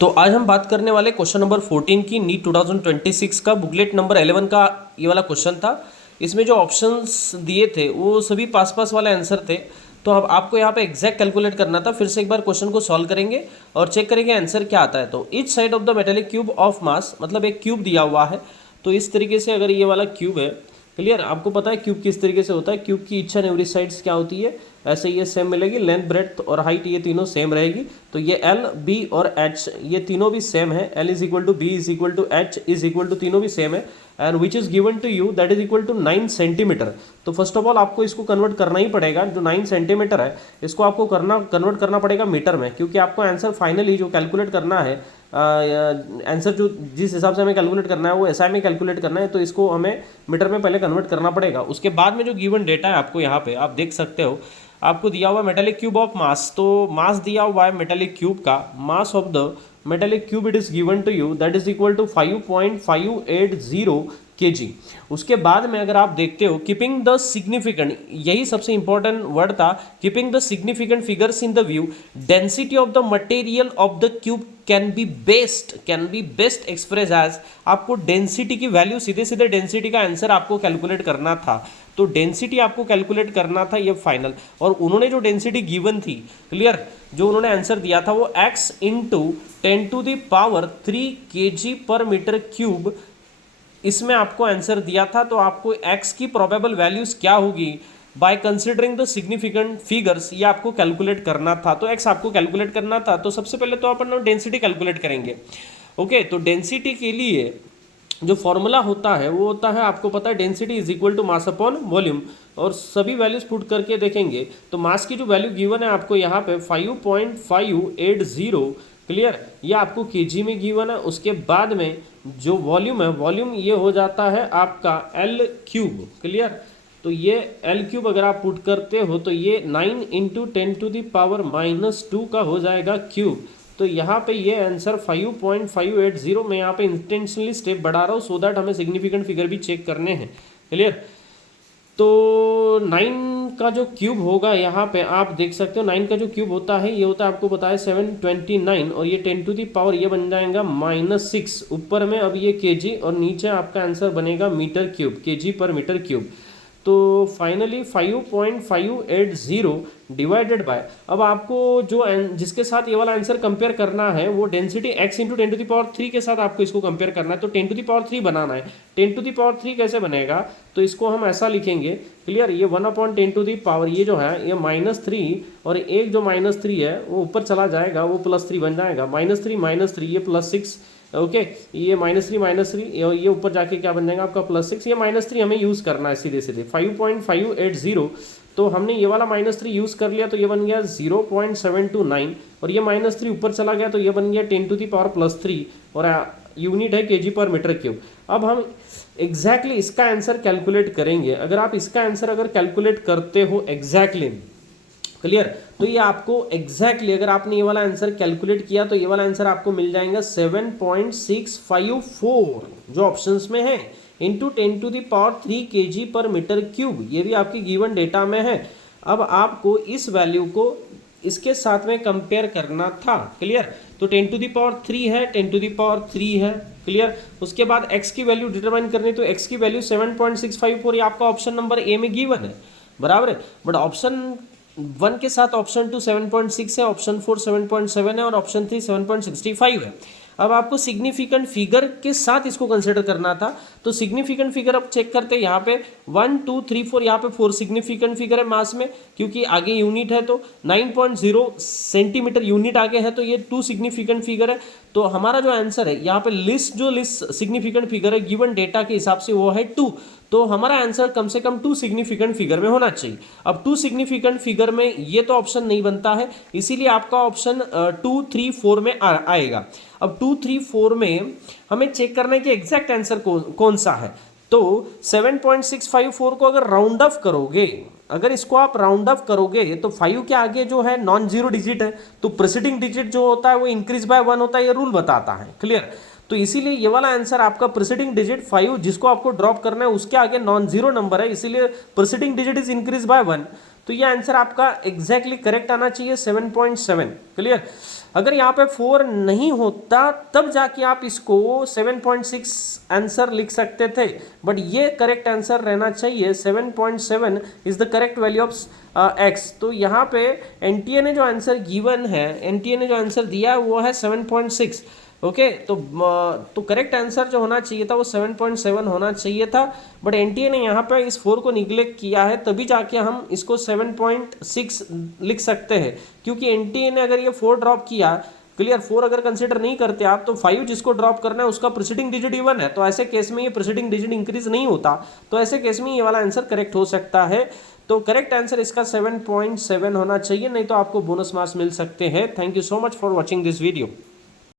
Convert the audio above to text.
तो आज हम बात करने वाले क्वेश्चन नंबर 14 की नीट 2026 का बुकलेट नंबर 11 का ये वाला क्वेश्चन था। इसमें जो ऑप्शंस दिए थे वो सभी पास पास वाले आंसर थे। तो अब आपको यहाँ पे एग्जैक्ट कैलकुलेट करना था। फिर से एक बार क्वेश्चन को सॉल्व करेंगे और चेक करेंगे आंसर क्या आता है। तो each side of the metallic cube of mass, मतलब एक क्यूब दिया हुआ है। तो इस तरीके से अगर ये वाला क्यूब है, क्लियर, आपको पता है क्यूब किस तरीके से होता है। क्यूब की ईच एंड एवरी साइड्स क्या होती है, ऐसे ये सेम मिलेगी, लेंथ ब्रेड्थ और हाइट ये तीनों सेम रहेगी। तो ये एल बी और एच ये तीनों भी सेम है। L is equal to B is equal to H is equal to, तीनों भी सेम है। And which is given to you that is equal to 9 centimetre. तो फर्स्ट ऑफ ऑल आपको इसको कन्वर्ट करना ही पड़ेगा। जो 9 सेंटीमीटर है इसको आपको कन्वर्ट करना पड़ेगा मीटर में, क्योंकि आपको आंसर फाइनली जो कैलकुलेट करना है, आंसर जो जिस हिसाब से हमें कैलकुलेट करना है वो एसआई में कैलकुलेट करना है। तो इसको हमें मीटर में पहले कन्वर्ट करना पड़ेगा। उसके बाद में जो गिवन डेटा है आपको यहाँ पे आप देख सकते हो, आपको दिया हुआ मेटेलिक क्यूब ऑफ मास। तो मास दिया हुआ है मेटेलिक क्यूब का, mass of the metallic cube it is given to you that is equal to 5.580 kg। उसके बाद में अगर आप देखते हो कीपिंग द सिग्निफिकेंट, यही सबसे इंपॉर्टेंट वर्ड था, keeping the significant figures in the view, density of the material of the cube can be best express as, आपको डेंसिटी की वैल्यू, सीधे सीधे डेंसिटी का आंसर आपको कैलकुलेट करना था। तो डेंसिटी आपको कैलकुलेट करना था, ये फाइनल। और उन्होंने जो डेंसिटी गिवन थी, क्लियर, जो उन्होंने आंसर दिया था वो x इंटू 10⁻³ kg पर मीटर क्यूब, इसमें आपको आंसर दिया था। तो आपको x की प्रोबेबल वैल्यूज क्या होगी by considering the significant figures, ये आपको कैलकुलेट करना था। तो x आपको कैलकुलेट करना था। तो सबसे पहले तो अपन डेंसिटी कैलकुलेट करेंगे। ओके, तो डेंसिटी के लिए जो फॉर्मूला होता है वो होता है, आपको पता है, density is equal to mass upon volume. और सभी वैल्यूज पुट करके देखेंगे तो मास की जो वैल्यू गिवन है आपको यहाँ पे 5.580, क्लियर, ये आपको केजी में गिवन है। उसके बाद में जो वॉल्यूम है, वॉल्यूम ये हो जाता है आपका एल क्यूब, क्लियर। तो ये एल क्यूब अगर आप पुट करते हो तो ये 9 इंटू 10⁻⁻² का हो जाएगा क्यूब। तो यहाँ पे ये आंसर 5.580, मैं यहाँ पे इंटेंशनली स्टेप बढ़ा रहा हूँ सो दैट हमें सिग्निफिकेंट फिगर भी चेक करने हैं, क्लियर। तो 9 का जो क्यूब होगा यहाँ पे आप देख सकते हो, 9 का जो क्यूब होता है ये होता है, आपको पता है 729, और ये 10⁻, ये बन जाएगा -6। ऊपर में अब ये केजी और नीचे आपका आंसर बनेगा मीटर क्यूब, केजी पर मीटर क्यूब। तो फाइनली 5.580 डिवाइडेड बाय, अब आपको जो जिसके साथ ये वाला आंसर कंपेयर करना है वो डेंसिटी x इंटू 10⁻³ के साथ आपको इसको कंपेयर करना है। तो 10⁻³ बनाना है। 10⁻³ कैसे बनेगा, तो इसको हम ऐसा लिखेंगे, क्लियर, ये 1/10⁻, ये जो है ये -3, और एक जो -3 है वो ऊपर चला जाएगा, वो +3 बन जाएगा। -3 ये +6, ओके, ये -3 और ये ऊपर जाके क्या बन जाएगा आपका +6। ये -3 हमें यूज़ करना है सीधे सीधे, 5.580। तो हमने ये वाला -3 यूज़ कर लिया तो ये बन गया 0.729, और ये -3 ऊपर चला गया तो ये बन गया 10⁻+3, और यूनिट है केजी पर मीटर क्यूब। अब हम एग्जैक्टली इसका आंसर कैलकुलेट करेंगे। अगर आप इसका आंसर अगर कैलकुलेट करते हो एग्जैक्टली, क्लियर, तो ये आपको एग्जैक्टली अगर आपने ये वाला आंसर कैलकुलेट किया तो ये वाला आंसर आपको मिल जाएगा 7.654 जो ऑप्शंस में है, इंटू 10⁻³ kg पर मीटर क्यूब, ये भी आपकी गिवन डेटा में है। अब आपको इस वैल्यू को इसके साथ में कंपेयर करना था, क्लियर। तो 10⁻³ है, 10⁻³ है, क्लियर। उसके बाद x की वैल्यू डिटरमाइन करनी, तो x की वैल्यू 7.654 ये आपका ऑप्शन नंबर ए में गिवन है, बराबर है। बट ऑप्शन 1 के साथ ऑप्शन 2 7.6 है, ऑप्शन 4 7.7 है, और ऑप्शन 3 7.65 है। अब आपको सिग्निफिकेंट फिगर के साथ इसको कंसिडर करना था। तो सिग्निफिकेंट फिगर अब चेक करते हैं। यहाँ पे 1 2 3 4, यहाँ पे 4 सिग्निफिकेंट फिगर है मास में, क्योंकि आगे यूनिट है। तो 9.0 सेंटीमीटर यूनिट आगे है, तो ये 2 सिग्निफिकेंट फिगर है। तो हमारा जो आंसर है यहाँ पे लिस्ट सिग्निफिकेंट फिगर है गिवन डेटा के हिसाब से वो है 2। तो हमारा आंसर कम से कम 2 सिग्निफिकेंट फिगर में होना चाहिए। अब 2 सिग्निफिकेंट फिगर में ये तो ऑप्शन नहीं बनता है, इसीलिए आपका ऑप्शन 2 3 4 में आएगा। अब 2 3 4 में हमें चेक करना है कि एग्जैक्ट आंसर कौन सा है। तो 7.654 को अगर राउंड ऑफ करोगे, अगर इसको आप राउंड ऑफ करोगे तो 5 के आगे जो है नॉन जीरो डिजिट है, तो प्रेसिडिंग डिजिट जो होता है वो इंक्रीज बाय 1 होता है, ये रूल बताता है, क्लियर। तो इसीलिए ये वाला आंसर आपका प्रेसिडिंग डिजिट 5 जिसको आपको ड्रॉप करना है उसके आगे नॉन जीरो नंबर है, इसीलिए presiding digit is increase by 1। तो ये आंसर आपका एग्जैक्टली करेक्ट आना चाहिए 7.7, क्लियर। अगर यहाँ पे 4 नहीं होता तब जाके आप इसको 7.6 आंसर लिख सकते थे, बट ये करेक्ट आंसर रहना चाहिए। 7.7 is the correct value of x. तो यहाँ पे एनटीए ने जो आंसर गिवन है, एनटीए ने जो आंसर दिया है वो है 7.6। ओके, तो करेक्ट आंसर जो होना चाहिए था वो 7.7 होना चाहिए था, बट एनटीए ने यहाँ पे इस 4 को निग्लेक्ट किया है, तभी जाके हम इसको 7.6 लिख सकते हैं। क्योंकि एनटीए ने अगर ये 4 ड्रॉप किया, क्लियर, 4 अगर कंसीडर नहीं करते आप, तो 5 जिसको ड्रॉप करना है उसका प्रीसीडिंग डिजिट इवन है, तो ऐसे केस में ये प्रीसीडिंग डिजिट इंक्रीज नहीं होता, तो ऐसे केस में ये वाला आंसर करेक्ट हो सकता है। तो करेक्ट आंसर इसका 7.7 होना चाहिए, नहीं तो आपको बोनस मार्क्स मिल सकते हैं। Thank you so much for watching this video.